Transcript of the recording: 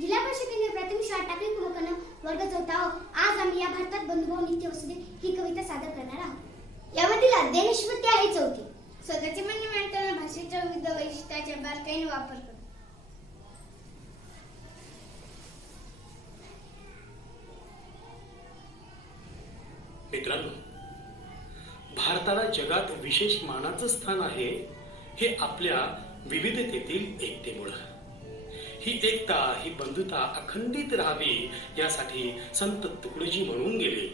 जिल्हा परिषदेने प्राथमिक शाळा टाकळी कुलकर्ण वर्ग चौथा. आज आम्ही या भारतात बंधुभाव नित्य वसुदे ही कविता सादर करणार आहोत. यामधील अध्ययन निष्पत्ती आहे चौथी. स्वतःचे म्हणणे मांडताना भाषेच्या विविध वैशिष्ट्याचे बारकाईने वापर करा मित्रांनो भारताला जगात विशेष मानाचं स्थान आहे हे आपल्या विविधतेतील एकतेमुळं. ही एकता ही बंधुता अखंडित राहावी यासाठी संत तुकडोजी म्हणून गेले.